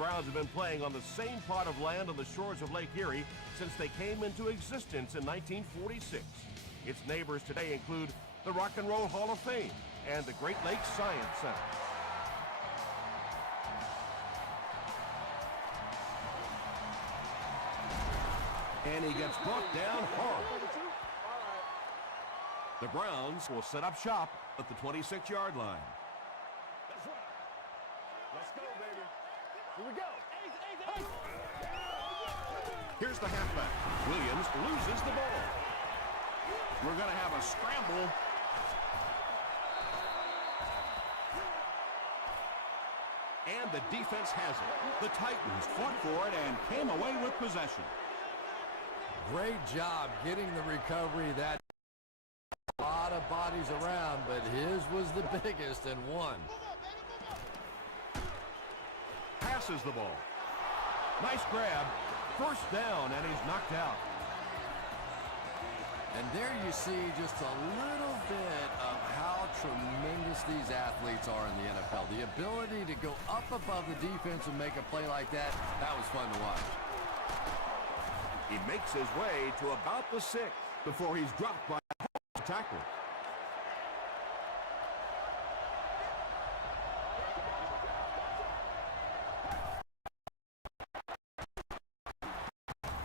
Browns have been playing on the same plot of land on the shores of Lake Erie since they came into existence in 1946. Its neighbors today include the Rock and Roll Hall of Fame and the Great Lakes Science Center. And he gets brought down hard. The Browns will set up shop at the 26-yard line. That's right. Let's go, baby. Here we go. Here's the halfback. Williams loses the ball. We're going to have a scramble. And the defense has it. The Titans fought for it and came away with possession. Great job getting the recovery. That a lot of bodies around, but his was the biggest and won. Passes the ball. Nice grab. First down, and he's knocked out. And there you see just a little bit of how tremendous these athletes are in the NFL. The ability to go up above the defense and make a play like that, that was fun to watch. He makes his way to about the 6 before he's dropped by a tackle.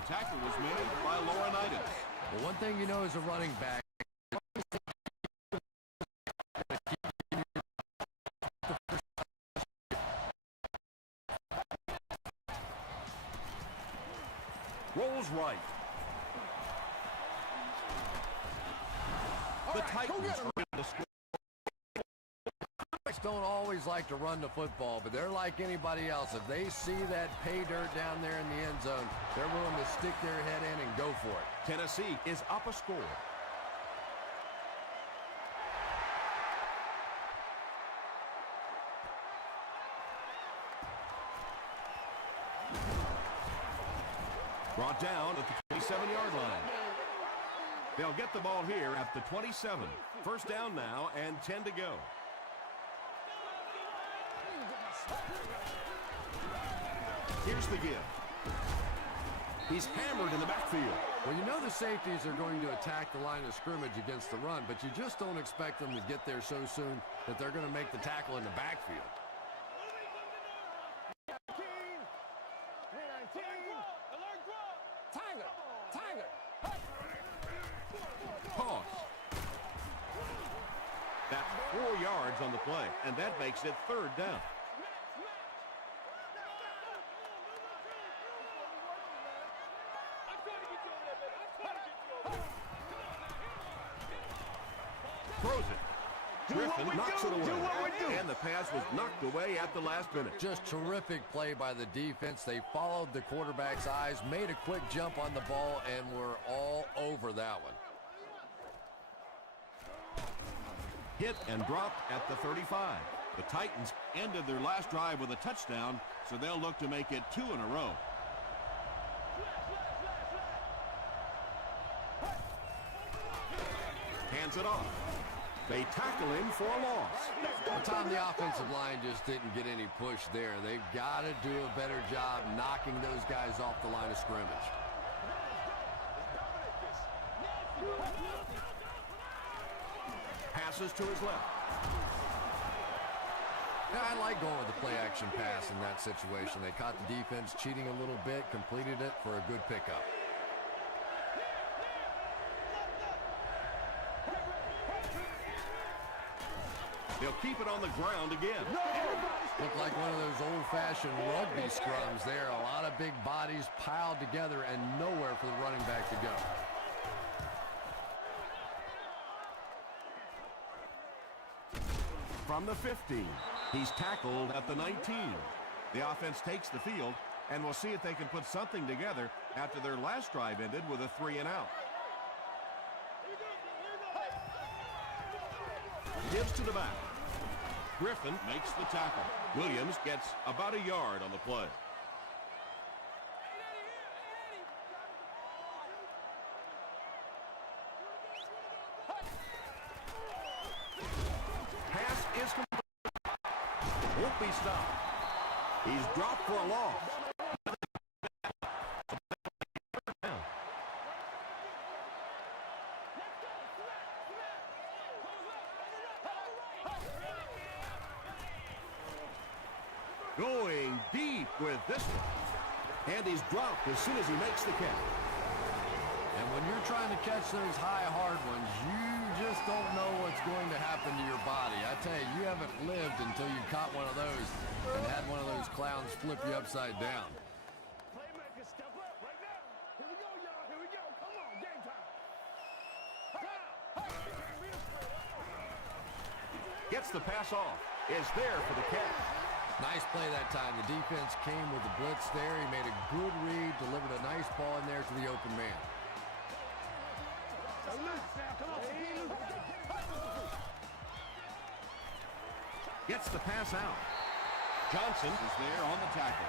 Tackle was made by Laurinaitis. Well, one thing you know as a running back, rolls right. The Titans are in the score. don't always like to run the football, but they're like anybody else. If they see that pay dirt down there in the end zone, they're willing to stick their head in and go for it. Tennessee is up a score. Brought down at the 27-yard line. They'll get the ball here at the 27. First down now and 10 to go. Here's the give. He's hammered in the backfield. Well, you know the safeties are going to attack the line of scrimmage against the run, but you just don't expect them to get there so soon that they're going to make the tackle in the backfield. Toss. That's 4 yards on the play, and that makes it third down. Throws it. Griffin knocks it away. And the pass was knocked away at the last minute. Just terrific play by the defense. They followed the quarterback's eyes, made a quick jump on the ball, and were all over that one. Hit and dropped at the 35. The Titans ended their last drive with a touchdown, so they'll look to make it 2 in a row. Hands it off. They tackle him for a loss. Well, Tom, the offensive line just didn't get any push there. They've got to do a better job knocking those guys off the line of scrimmage. Passes to his left. Yeah, I like going with the play-action pass in that situation. They caught the defense cheating a little bit, completed it for a good pickup. They'll keep it on the ground again. Looked like one of those old-fashioned rugby scrums there. A lot of big bodies piled together and nowhere for the running back to go. From the 15, he's tackled at the 19. The offense takes the field, and we'll see if they can put something together after their last drive ended with a 3-and-out. Gives to the back. Griffin makes the tackle. Williams gets about a yard on the play. Pass is complete. Won't be stopped. He's dropped for a loss. Going deep with this one. And he's dropped as soon as he makes the catch. And when you're trying to catch those high, hard ones, you just don't know what's going to happen to your body. I tell you, you haven't lived until you caught one of those and had one of those clowns flip you upside down. Playmaker, step up right now. Here we go, y'all. Here we go. Come on, game time. Gets the pass off. Is there for the catch. Nice play that time. The defense came with the blitz there. He made a good read, delivered a nice ball in there to the open man. Gets the pass out. Johnson is there on the tackle.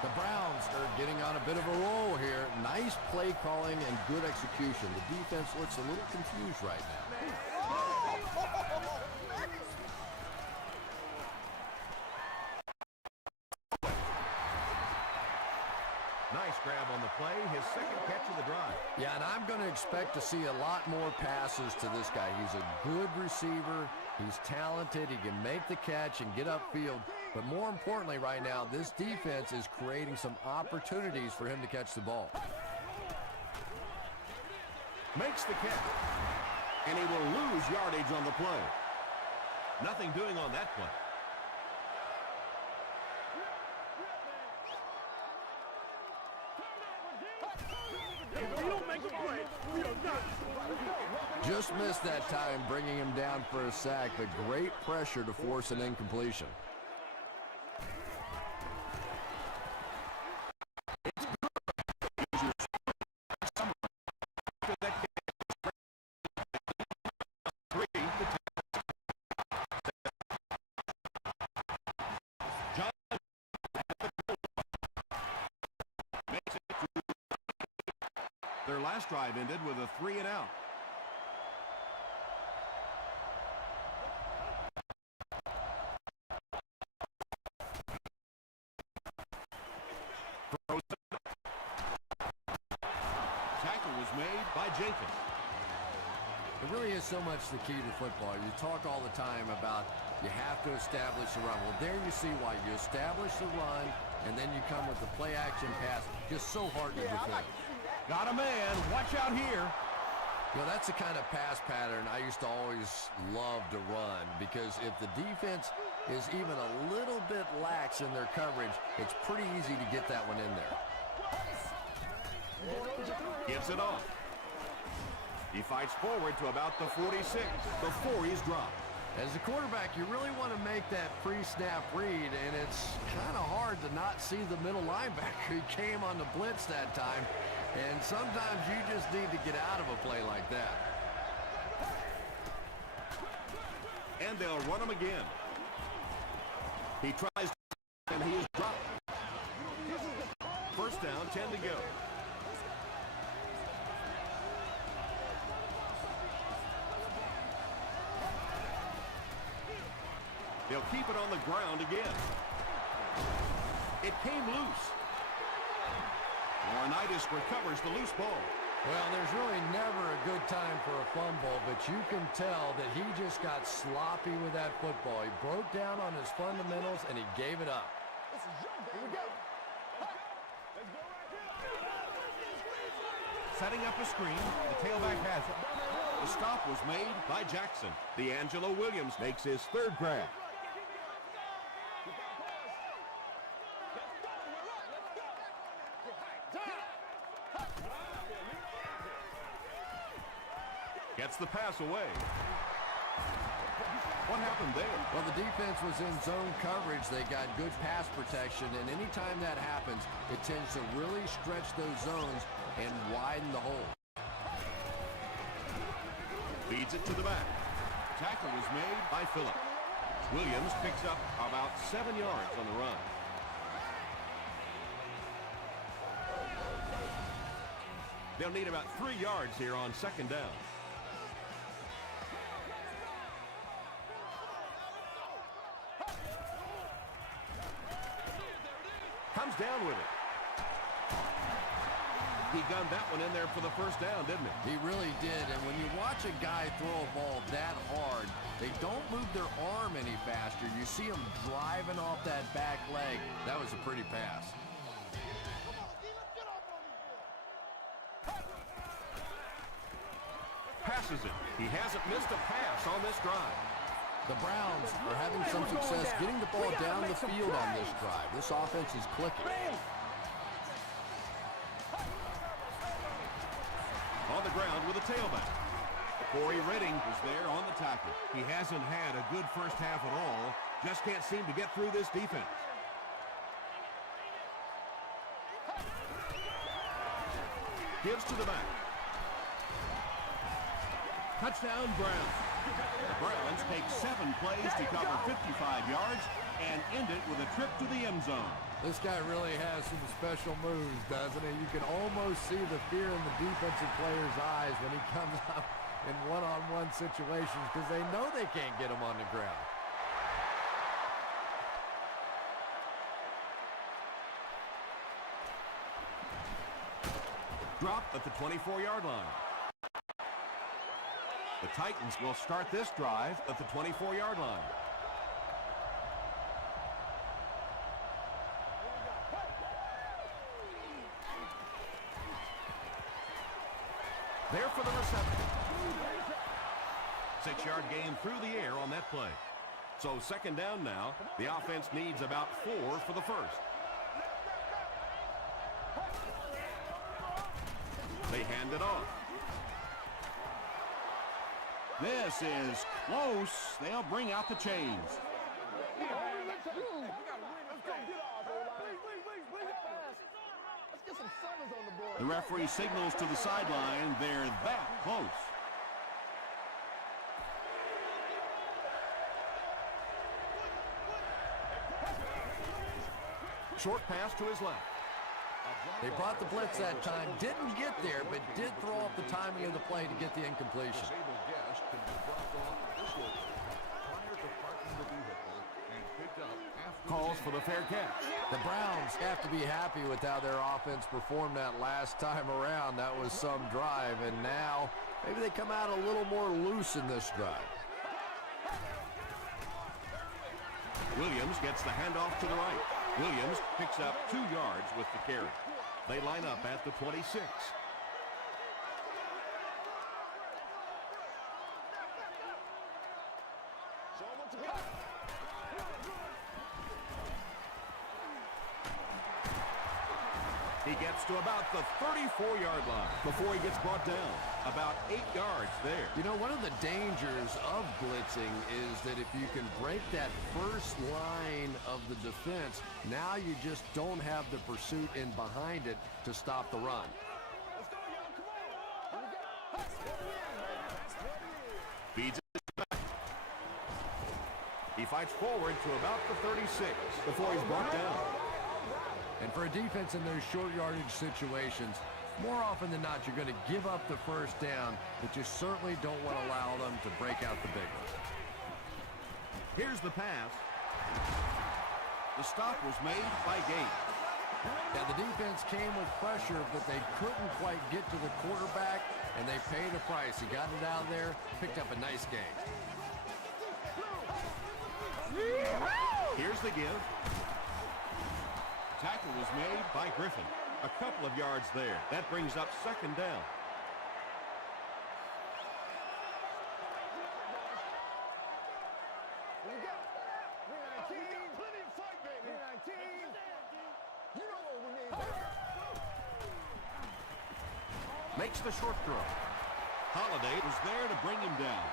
The Browns are getting on a bit of a roll here. Nice play calling and good execution. The defense looks a little confused right now. Nice grab on the play, his second catch of the drive. Yeah, and I'm going to expect to see a lot more passes to this guy. He's a good receiver. He's talented. He can make the catch and get upfield. But more importantly right now, this defense is creating some opportunities for him to catch the ball. Makes the catch. And he will lose yardage on the play. Nothing doing on that play. Just missed that time, bringing him down for a sack, but great pressure to force an incompletion. Their last drive ended with a 3-and-out. Tackle was made by Jenkins. It really is so much the key to football. You talk all the time about you have to establish the run. Well, there you see why. You establish the run, and then you come with the play-action pass. Just so hard to defend. Got a man. Watch out here. You know, that's the kind of pass pattern I used to always love to run, because if the defense is even a little bit lax in their coverage, it's pretty easy to get that one in there. Gives it off. He fights forward to about the 46 before he's dropped. As a quarterback, you really want to make that pre-snap read, and it's kind of hard to not see the middle linebacker. He came on the blitz that time, and sometimes you just need to get out of a play like that. And they'll run him again. He tries, and he is dropped. First down, 10 to go. They'll keep it on the ground again. It came loose. Laurinaitis recovers the loose ball. Well, there's really never a good time for a fumble, but you can tell that he just got sloppy with that football. He broke down on his fundamentals, and he gave it up. Setting up a screen, the tailback has it. The stop was made by Jackson. D'Angelo Williams makes his third grab. Gets the pass away. What happened there? Well, the defense was in zone coverage. They got good pass protection, and anytime that happens, it tends to really stretch those zones and widen the hole. Feeds it to the back. Tackle was made by Phillip. Williams picks up about 7 yards on the run. They'll need about 3 yards here on second down. comes down with it. He gunned that one in there for the first down, didn't he? He really did, and when you watch a guy throw a ball that hard, they don't move their arm any faster. You see him driving off that back leg. That was a pretty pass. Passes it. He hasn't missed a pass on this drive. The Browns are having some success getting the ball down the field on this drive. This offense is clicking. On the ground with a tailback. Corey Redding is there on the tackle. He hasn't had a good first half at all. Just can't seem to get through this defense. Gives to the back. Touchdown, Browns. The Browns take 7 plays to cover 55 yards and end it with a trip to the end zone. This guy really has some special moves, doesn't he? You can almost see the fear in the defensive player's eyes when he comes up in one-on-one situations because they know they can't get him on the ground. Dropped at the 24-yard line. The Titans will start this drive at the 24-yard line. There for the reception. 6-yard gain through the air on that play. So second down now. The offense needs about 4 for the first. They hand it off. This is close. They'll bring out the chains. The referee signals to the sideline. They're that close. Short pass to his left. They brought the blitz that time, didn't get there, but did throw off the timing of the play to get the incompletion. Calls for the fair catch. The Browns have to be happy with how their offense performed that last time around. That was some drive, and now maybe they come out a little more loose in this drive. Williams gets the handoff to the right. Williams picks up 2 yards with the carry. They line up at the 26. He gets to about the 34-yard line before he gets brought down. About 8 yards there. You know, one of the dangers of blitzing is that if you can break that first line of the defense, now you just don't have the pursuit in behind it to stop the run. Feeds it back. He fights forward to about the 36 before he's brought down. And for a defense in those short yardage situations, more often than not, you're going to give up the first down, but you certainly don't want to allow them to break out the big one. Here's the pass. The stop was made by Gates. Now, the defense came with pressure, but they couldn't quite get to the quarterback, and they paid a price. He got it out there, picked up a nice gain. Here's the give. Tackle was made by Griffin. A couple of yards there. That brings up second down. Makes the short throw. Holiday was there to bring him down.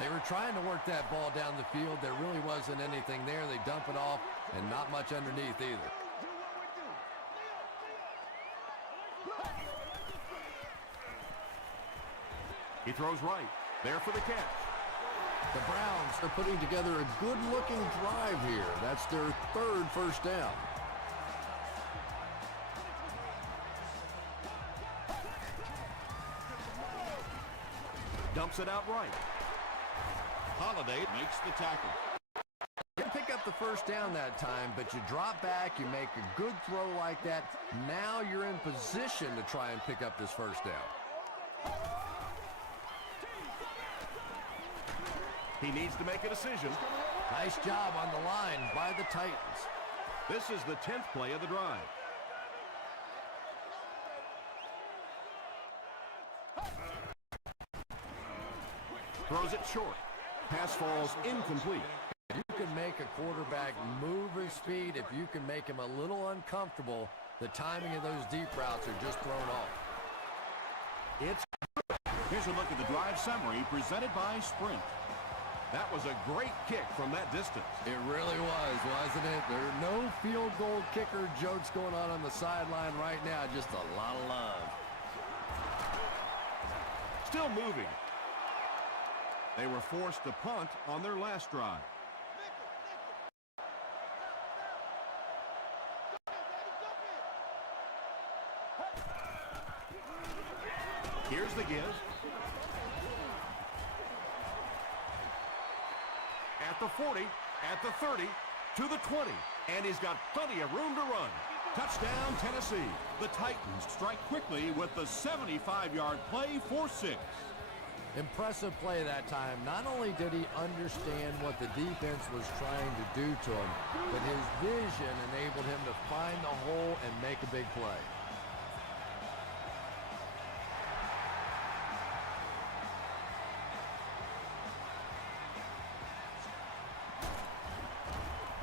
They were trying to work that ball down the field. There really wasn't anything there. They dump it off, and not much underneath either. He throws right. There for the catch. The Browns are putting together a good-looking drive here. That's their 3rd first down. Dumps it out right. Holiday makes the tackle. They pick up the first down that time, but you drop back, you make a good throw like that. Now you're in position to try and pick up this first down. He needs to make a decision. Nice job on the line by the Titans. This is the 10th play of the drive. Throws it short. Pass falls incomplete. You can make a quarterback move his feet. If you can make him a little uncomfortable, the timing of those deep routes are just thrown off. Here's a look at the drive summary presented by Sprint. That was a great kick from that distance. It really was, wasn't it? There are no field goal kicker jokes going on the sideline right now. Just a lot of love. Still moving. They were forced to punt on their last drive. Here's the give. At the 40, at the 30, to the 20. And he's got plenty of room to run. Touchdown, Tennessee. The Titans strike quickly with the 75-yard play for 6. Impressive play that time. Not only did he understand what the defense was trying to do to him, but his vision enabled him to find the hole and make a big play.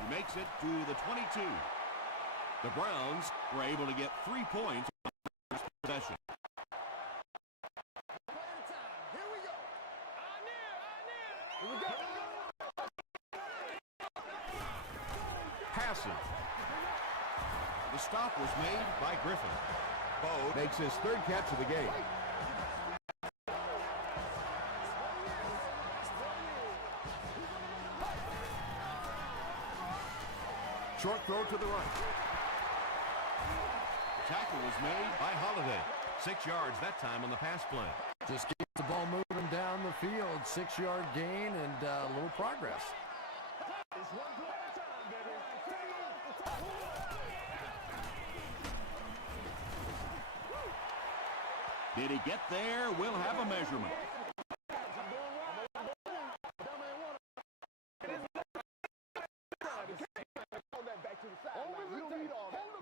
He makes it to the 22. The Browns were able to get 3 points on the first possession. Passes. The stop was made by Griffin. Bo makes his 3rd catch of the game. Short throw to the right. Tackle was made by Holiday. 6 yards that time on the pass play. Just keep the ball moving down the field. 6-yard gain and a little progress. Did he get there? We'll have a measurement.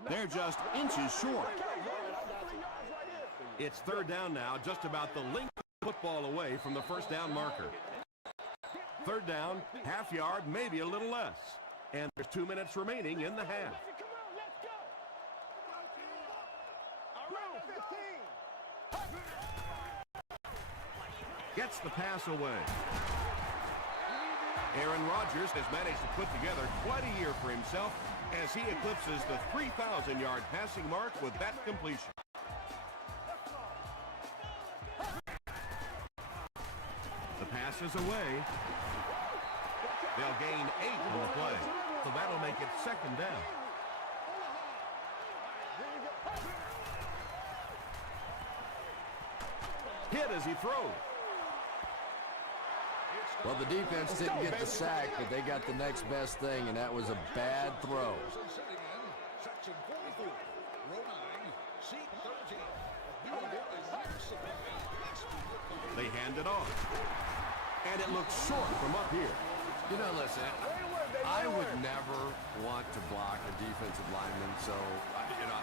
They're just inches short. It's 3rd down now, just about the length of the football away from the first down marker. 3rd down, half yard, maybe a little less. And there's 2 minutes remaining in the half. Gets the pass away. Aaron Rodgers has managed to put together quite a year for himself as he eclipses the 3,000-yard passing mark with that completion. The pass is away. They'll gain 8 on the play, so that'll make it 2nd down. Hit as he throws. Well, the defense didn't get the sack, but they got the next best thing, and that was a bad throw. They hand it off. And it looks short from up here. You know, listen, I would never want to block a defensive lineman, so,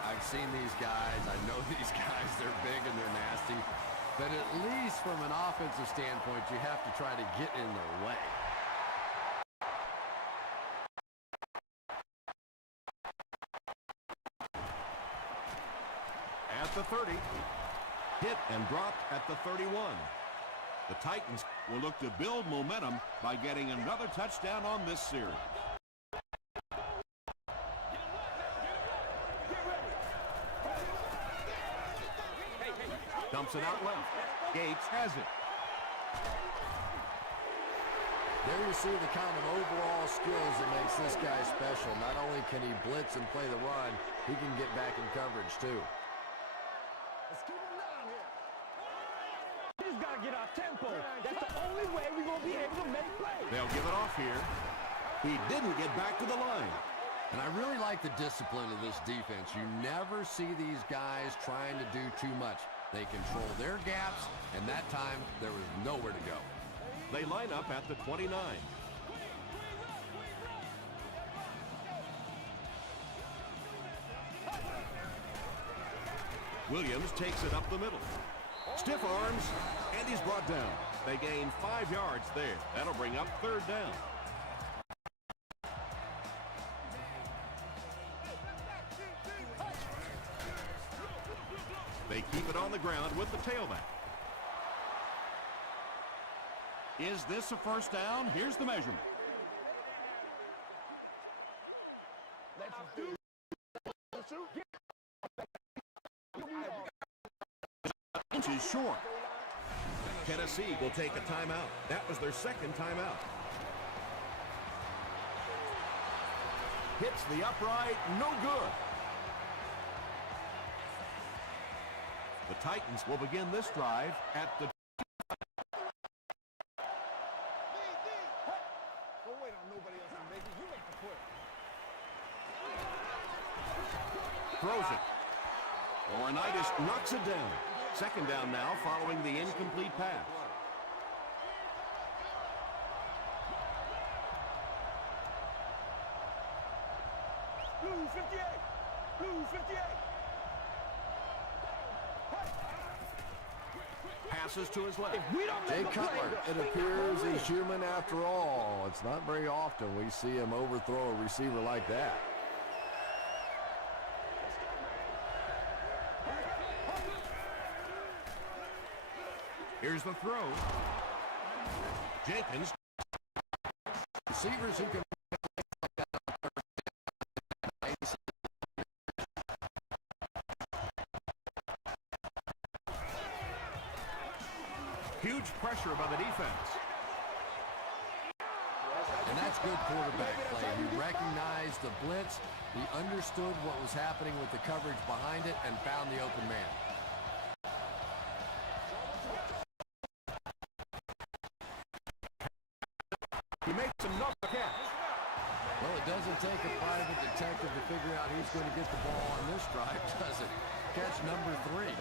I've seen these guys. I know these guys. They're big and they're nasty. But at least from an offensive standpoint, you have to try to get in their way. At the 30. Hit and dropped at the 31. The Titans will look to build momentum by getting another touchdown on this series. Dumps it out left. Gates has it. There you see the kind of overall skills that makes this guy special. Not only can he blitz and play the run, he can get back in coverage too. Let's keep him down here. We just got to get our tempo. That's the only way we're going to be able to make plays. They'll give it off here. He didn't get back to the line. And I really like the discipline of this defense. You never see these guys trying to do too much. They control their gaps, and that time there was nowhere to go. They line up at the 29. Williams takes it up the middle. Stiff arms, and he's brought down. They gain 5 yards there. That'll bring up 3rd down. They keep it on the ground with the tailback. Is this a first down? Here's the measurement. Inches short. Tennessee will take a timeout. That was their 2nd timeout. Hits the upright, no good. The Titans will begin this drive at the... Throws it. Laurinaitis knocks it down. 2nd down now following the incomplete pass. Blue 58. Blue 58. Passes to his left. Jay Cutler, it appears he's human after all. It's not very often we see him overthrow a receiver like that. Here's the throw. Jenkins. Receivers who can... Huge pressure by the defense. And that's good quarterback play. He recognized the blitz. He understood what was happening with the coverage behind it and found the open man. He makes another catch. Well, it doesn't take a private detective to figure out who's going to get the ball on this drive, does it? Catch number 3.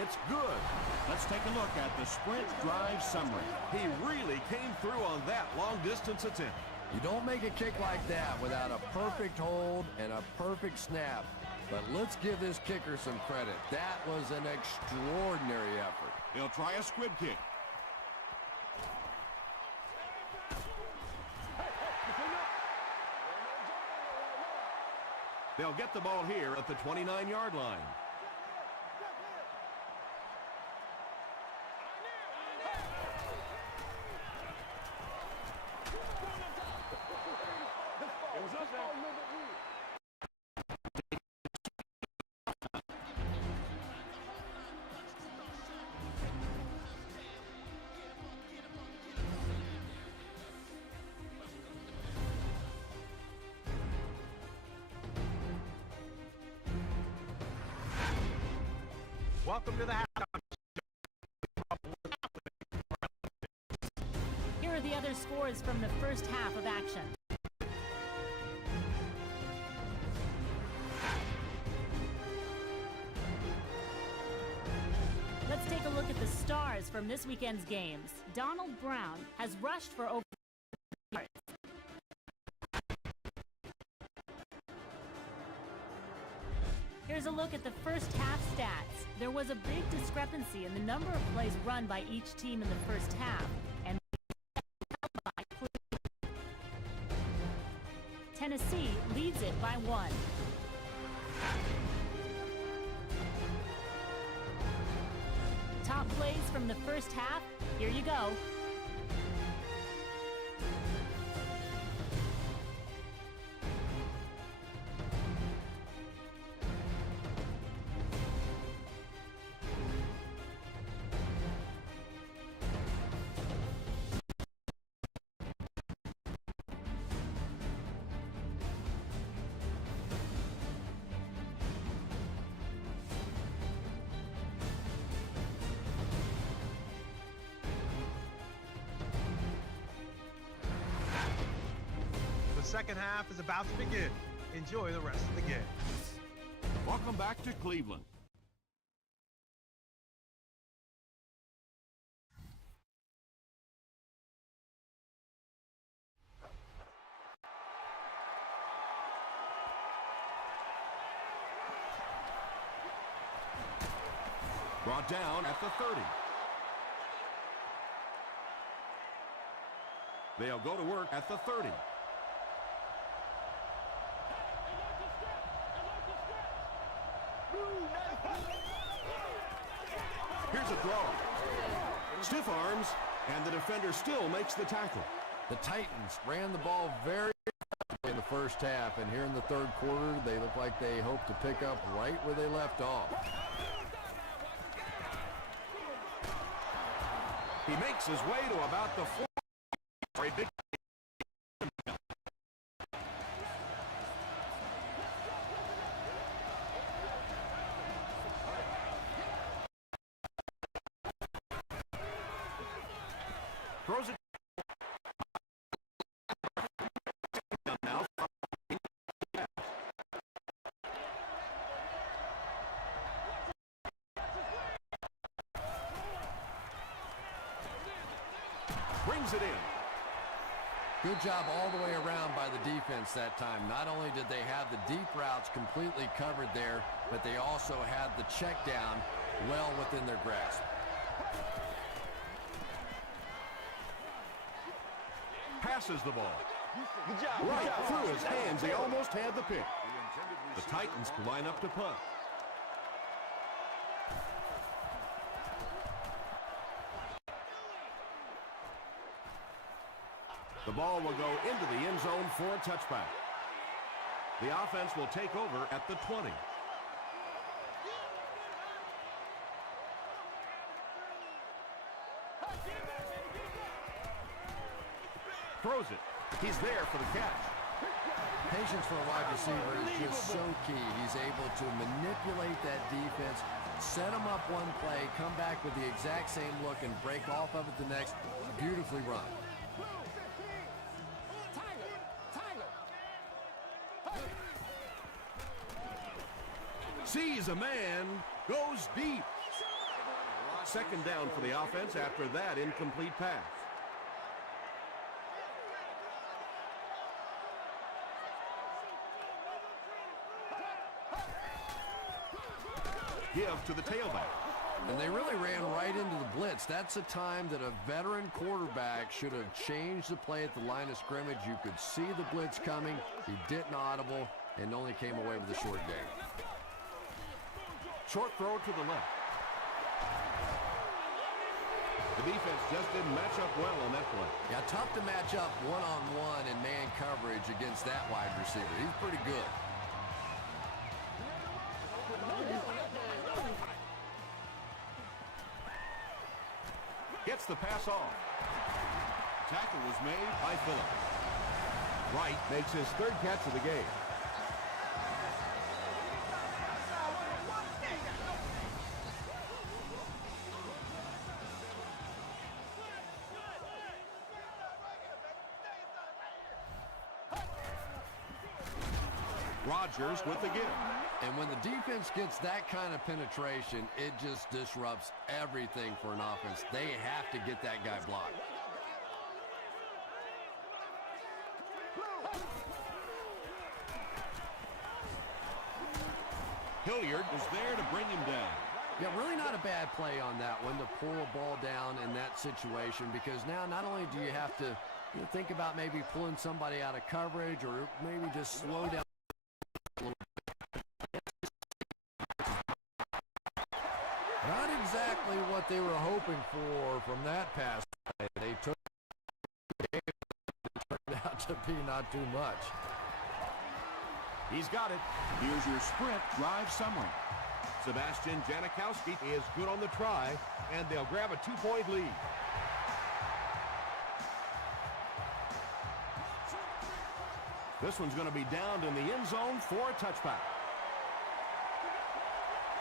It's good. Let's take a look at the sprint drive summary. He really came through on that long-distance attempt. You don't make a kick like that without a perfect hold and a perfect snap. But let's give this kicker some credit. That was an extraordinary effort. He'll try a squib kick. They'll get the ball here at the 29-yard line. Welcome to the halftime. Here are the other scores from the first half of action. Let's take a look at the stars from this weekend's games. Donald Brown has rushed for over yards. Here's a look at the first half stats. There was a big discrepancy in the number of plays run by each team in the first half, and Tennessee leads it by 1. Top plays from the first half, here you go. second half is about to begin. Enjoy the rest of the game. Welcome back to Cleveland. Brought down at the 30. They'll go to work at the 30. Here's a throw. Stiff arms, and the defender still makes the tackle. The Titans ran the ball very effectively in the first half, and here in the third quarter, they look like they hope to pick up right where they left off. He makes his way to about the 4. For a big throws it now. Brings it in. Good job all the way around by the defense that time. Not only did they have the deep routes completely covered there, but they also had the check down well within their grasp. Passes the ball. Right through his hands. He almost had the pick. The Titans line up to punt. The ball will go into the end zone for a touchback. The offense will take over at the 20. Throws it. He's there for the catch. Patience for a wide receiver is just so key. He's able to manipulate that defense, set them up one play, come back with the exact same look, and break off of it the next. Beautifully run. Sees a man, goes deep. Second down for the offense after that incomplete pass. Give to the tailback. And they really ran right into the blitz. That's a time that a veteran quarterback should have changed the play at the line of scrimmage. You could see the blitz coming. He didn't audible and only came away with a short gain. Short throw to the left. The defense just didn't match up well on that play. Yeah, tough to match up one-on-one in man coverage against that wide receiver. He's pretty good. Gets the pass off. Tackle was made by Phillips. Wright makes his third catch of the game. Rodgers with the give. And when the defense gets that kind of penetration, it just disrupts everything for an offense. They have to get that guy blocked. Hilliard was there to bring him down. Yeah, really not a bad play on that one to pull a ball down in that situation, because now not only do you have to think about maybe pulling somebody out of coverage or maybe just slow down a little bit. Not exactly what they were hoping for from that pass play. They took it, it turned out to be not too much. He's got it. Here's your sprint drive summary. Sebastian Janikowski is good on the try, and they'll grab a 2-point lead. This one's going to be downed in the end zone for a touchback.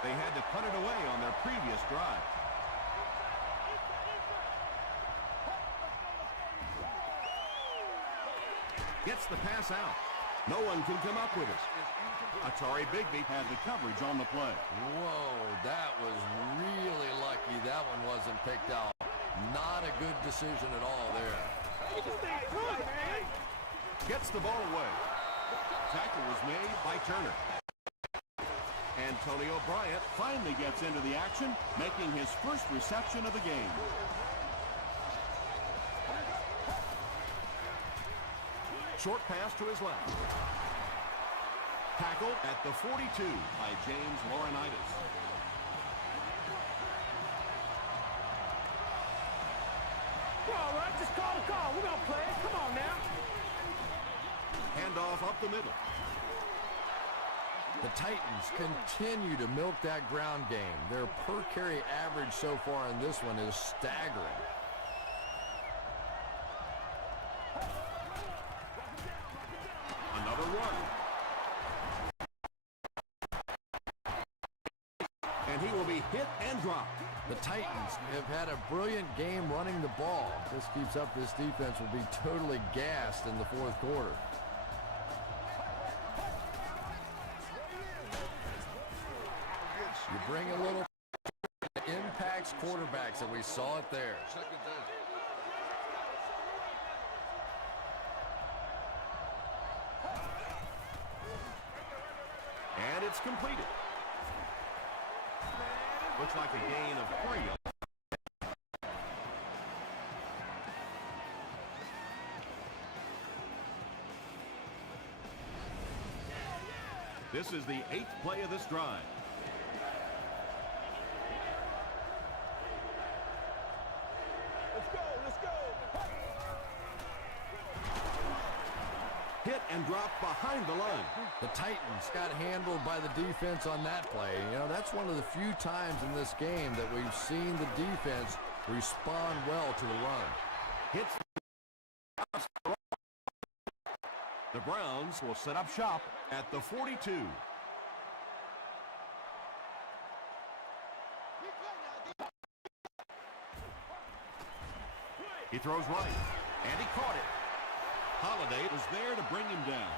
They had to punt it away on their previous drive. Gets the pass out. No one can come up with it. Atari Bigby had the coverage on the play. Whoa, that was really lucky that one wasn't picked out. Not a good decision at all there. Gets the ball away. Tackle was made by Turner. Antonio Bryant finally gets into the action, making his first reception of the game. Short pass to his left. Tackle at the 42 by James Laurinaitis. All right, just call the call. We're going to play it. Come on now. Handoff up the middle. The Titans continue to milk that ground game. Their per carry average so far in this one is staggering. Another one. And he will be hit and dropped. The Titans have had a brilliant game running the ball. If this keeps up, this defense will be totally gassed in the fourth quarter. You bring a little impacts quarterbacks, and we saw it there. And it's completed. Looks like a gain of 3. This is the 8th play of this drive. Let's go. Hit and drop behind the line. The Titans got handled by the defense on that play. You know, that's one of the few times in this game that we've seen the defense respond well to the run. Hits. The Browns will set up shop at the 42. He throws right, and he caught it. Holiday was there to bring him down.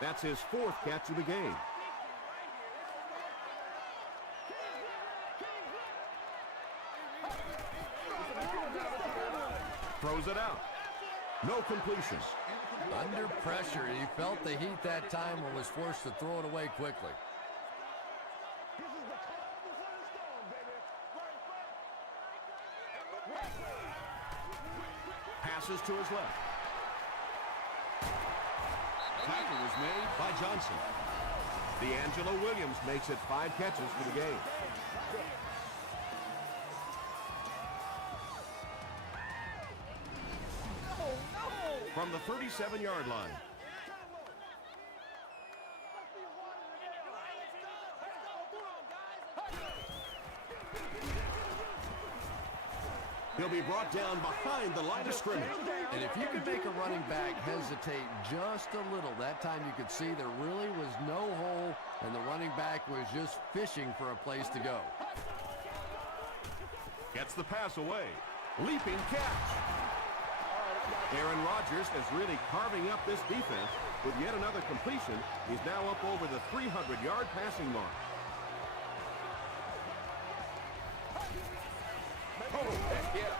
That's his 4th catch of the game. Throws it out. No completion. Under pressure, he felt the heat that time and was forced to throw it away quickly. Passes to his left. Tackle was made by Johnson. D'Angelo Williams makes it 5 catches for the game. From the 37-yard line. He'll be brought down behind the line of scrimmage. And if you could make a running back hesitate just a little, that time you could see there really was no hole, and the running back was just fishing for a place to go. Gets the pass away. Leaping catch. Aaron Rodgers is really carving up this defense with yet another completion. He's now up over the 300-yard passing mark.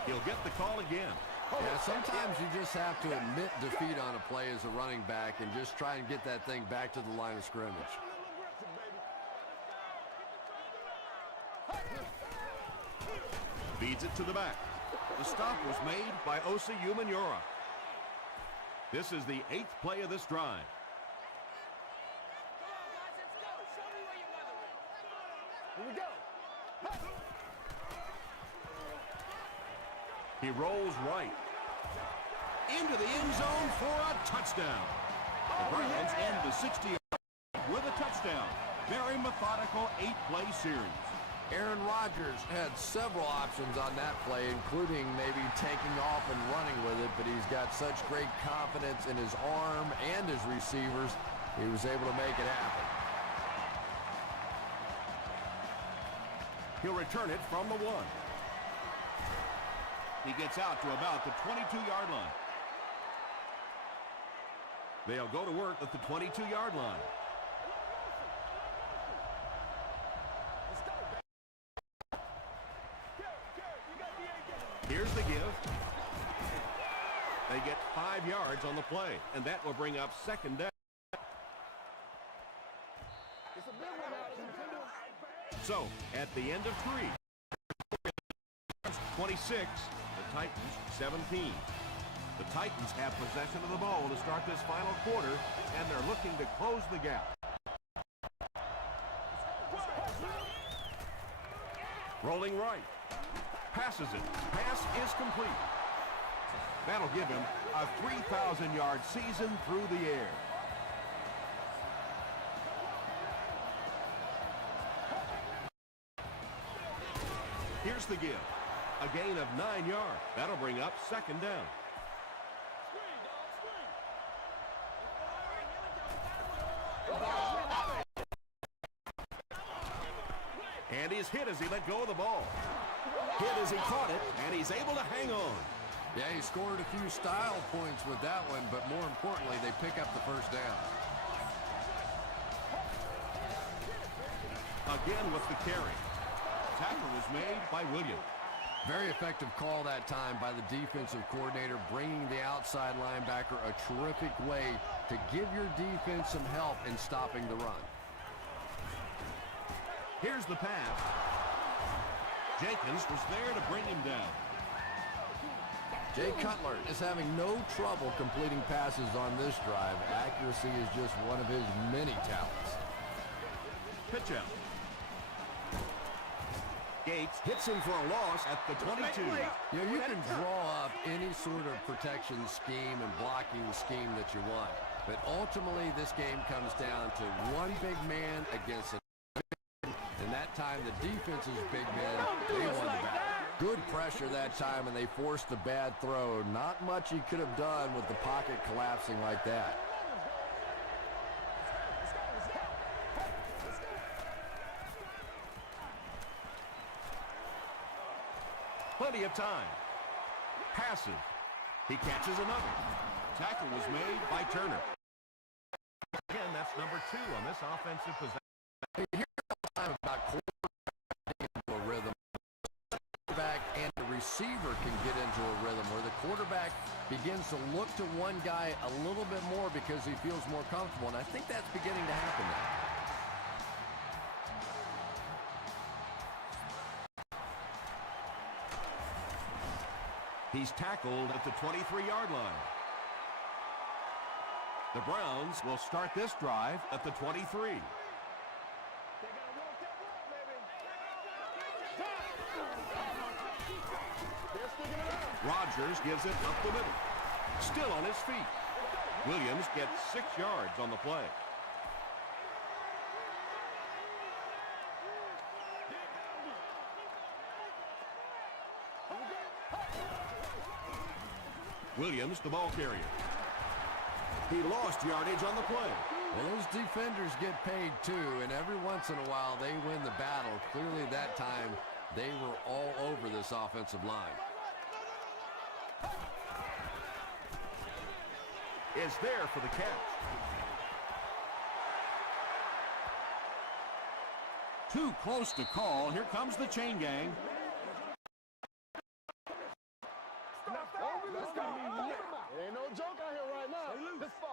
He'll get the call again. Yeah, sometimes you just have to admit defeat on a play as a running back and just try and get that thing back to the line of scrimmage. Feeds it to the back. The stop was made by Osi Umenyiora. This is the 8th play of this drive. Here we go. He rolls right. Into the end zone for a touchdown. The Browns end the 60-yard with a touchdown. Very methodical 8-play series. Aaron Rodgers had several options on that play, including maybe taking off and running with it, but he's got such great confidence in his arm and his receivers, he was able to make it happen. He'll return it from the 1. He gets out to about the 22-yard line. They'll go to work at the 22-yard line. Here's the give. They get 5 yards on the play, and that will bring up second down. So, at the end of 3, 26, the Titans 17. The Titans have possession of the ball to start this final quarter, and they're looking to close the gap. Rolling right. Passes it. Pass is complete. That'll give him a 3,000-yard season through the air. Here's the give. A gain of 9 yards. That'll bring up second down. And he's hit as he let go of the ball. Hit as he caught it, and he's able to hang on. Yeah, he scored a few style points with that one, but more importantly, they pick up the first down. Again with the carry. Tackle was made by Williams. Very effective call that time by the defensive coordinator, bringing the outside linebacker a terrific way to give your defense some help in stopping the run. Here's the pass. Jenkins was there to bring him down. Jay Cutler is having no trouble completing passes on this drive. Accuracy is just one of his many talents. Pitch out. Gates hits him for a loss at the 22. You know, you can draw up any sort of protection scheme and blocking scheme that you want. But ultimately, this game comes down to one big man against another. And that time, the defense's big men, they won the battle. Good pressure that time, and they forced the bad throw. Not much he could have done with the pocket collapsing like that. Plenty of time. Passes. He catches another. Tackle was made by Turner. Again, that's number 2 on this offensive possession. You hear all the time about quarterback into a rhythm. Quarterback and the receiver can get into a rhythm where the quarterback begins to look to one guy a little bit more because he feels more comfortable, and I think that's beginning to happen now. He's tackled at the 23-yard line. The Browns will start this drive at the 23. Rodgers gives it up the middle. Still on his feet. Williams gets 6 yards on the play. Williams, the ball carrier. He lost yardage on the play. Well, those defenders get paid too, and every once in a while they win the battle. Clearly that time they were all over this offensive line. Is there for the catch. Too close to call. Here comes the chain gang.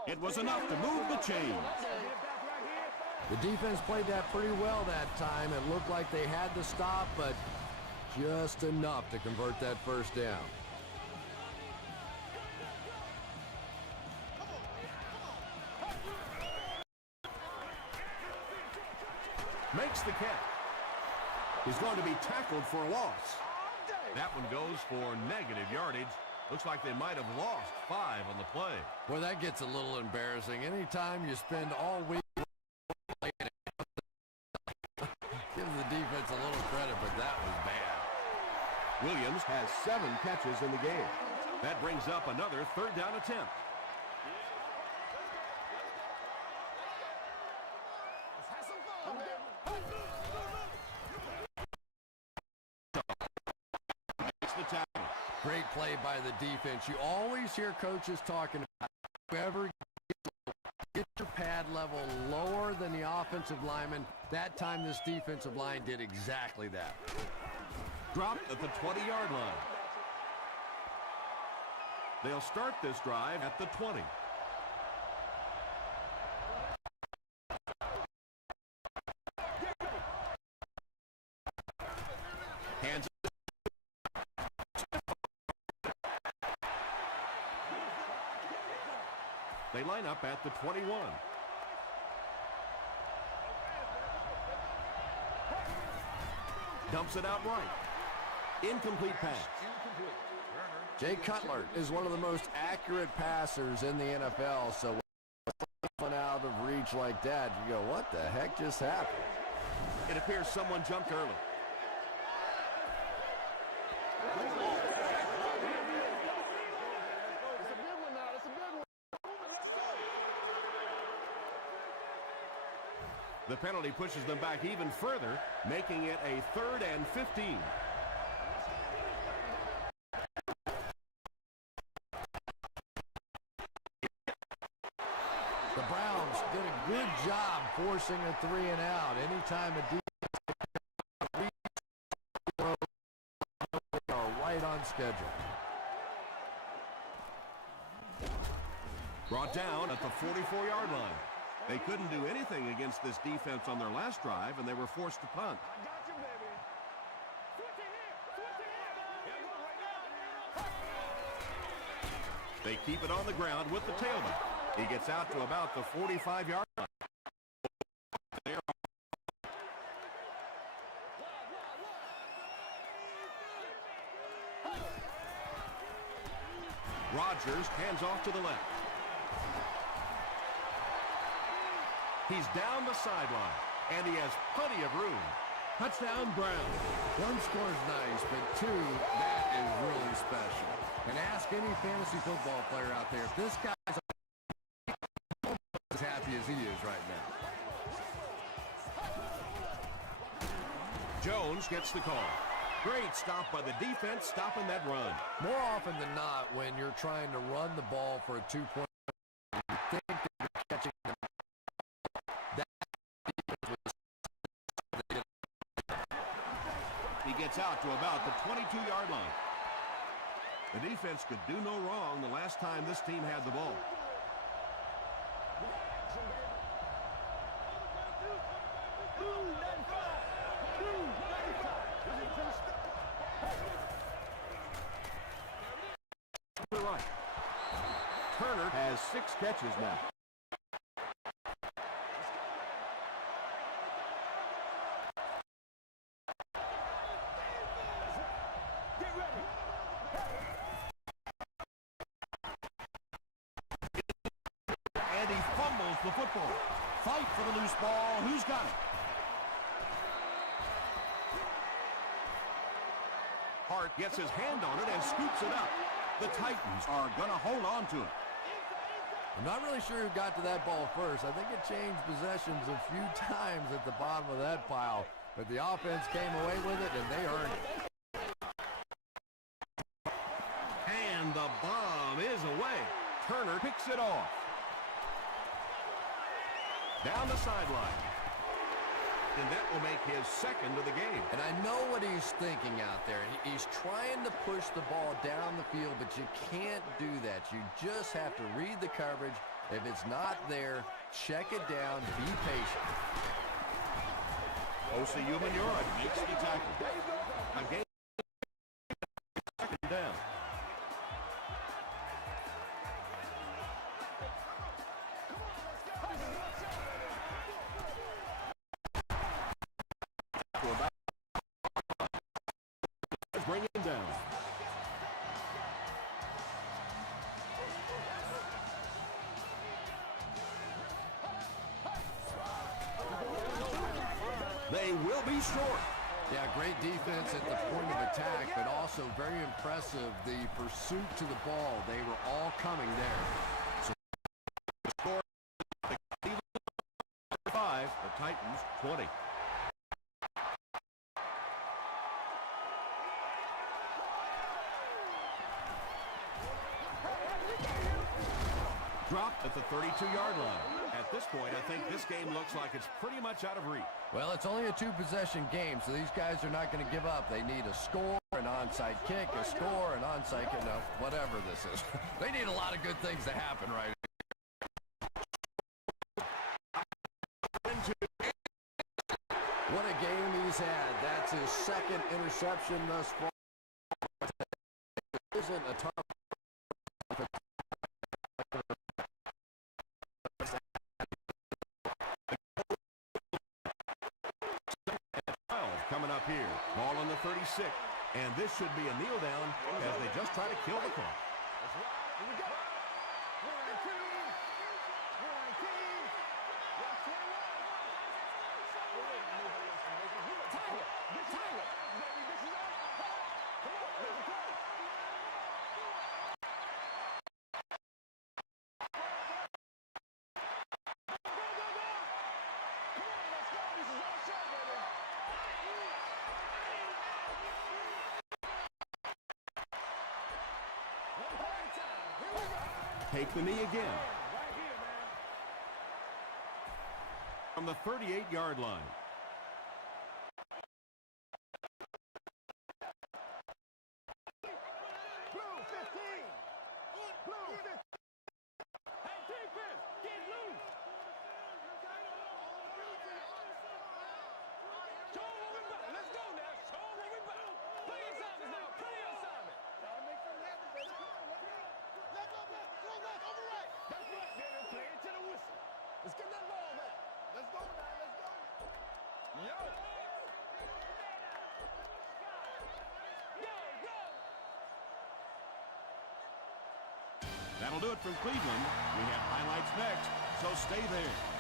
It was enough to move the chain. The defense played that pretty well that time. It looked like they had to stop, but just enough to convert that first down. Makes the catch. He's going to be tackled for a loss. That one goes for negative yardage. Looks like they might have lost 5 on the play. Well, that gets a little embarrassing. Anytime you spend all week playing it, give the defense a little credit, but that was bad. Williams has 7 catches in the game. That brings up another third down attempt. Makes the tackle. Great play by the defense. You always hear coaches talking about whoever gets pad level lower than the offensive lineman. That time this defensive line did exactly that. Dropped at the 20-yard line. They'll start this drive at the 20. Hands it. They line up at the 21. Dumps it out right. Incomplete pass. Jay Cutler is one of the most accurate passers in the NFL, so when out of reach like that, you go, what the heck just happened? It appears someone jumped early. The penalty pushes them back even further, making it a 3rd and 15. The Browns did a good job forcing a 3-and-out. Anytime a defense are right on schedule. Brought down at the 44-yard line. They couldn't do anything against this defense on their last drive, and they were forced to punt. They keep it on the ground with the tailback. He gets out to about the 45-yard line. Rodgers hands off to the left. He's down the sideline, and he has plenty of room. Touchdown, Brown. One score's nice, but two, that is really special. And ask any fantasy football player out there, if this guy's as happy as he is right now. Jones gets the call. Great stop by the defense, stopping that run. More often than not, when you're trying to run the ball for a 2-point, you think that you're catching the He gets out to about the 22-yard line. The defense could do no wrong the last time this team had the ball. Right. Turner has 6 catches now. And he fumbles the football. Fight for the loose ball. Who's got it? Hart gets his hand on it and scoops it up. The Titans are going to hold on to it. I'm not really sure who got to that ball first. I think it changed possessions a few times at the bottom of that pile, but the offense came away with it, and they earned it. And the bomb is away. Turner picks it off. Down the sideline. And that will make his 2nd of the game. And I know what he's thinking out there. He's trying to push the ball down the field, but you can't do that. You just have to read the coverage. If it's not there, check it down, be patient. Osi Umenyiora makes the tackle. Again, 2nd down. Bring him down. They will be short. Yeah, great defense at the point of attack, but also very impressive the pursuit to the ball. They were all coming there. So the score, the Cleveland 5, the Titans 20. Dropped at the 32-yard line. At this point, I think this game looks like it's pretty much out of reach. Well, it's only a two-possession game, so these guys are not going to give up. They need a score, an onside kick, a score, an onside kick, no, whatever this is. They need a lot of good things to happen right here. What a game he's had. That's his second interception thus far. It isn't a tough. Coming up here, ball on the 36, and this should be a kneel down as they just try to kill the clock. Take the knee again. From the 38-yard line. Let's get that ball back. Let's go now. Let's go. Yo. That'll do it from Cleveland. We have highlights next, so stay there.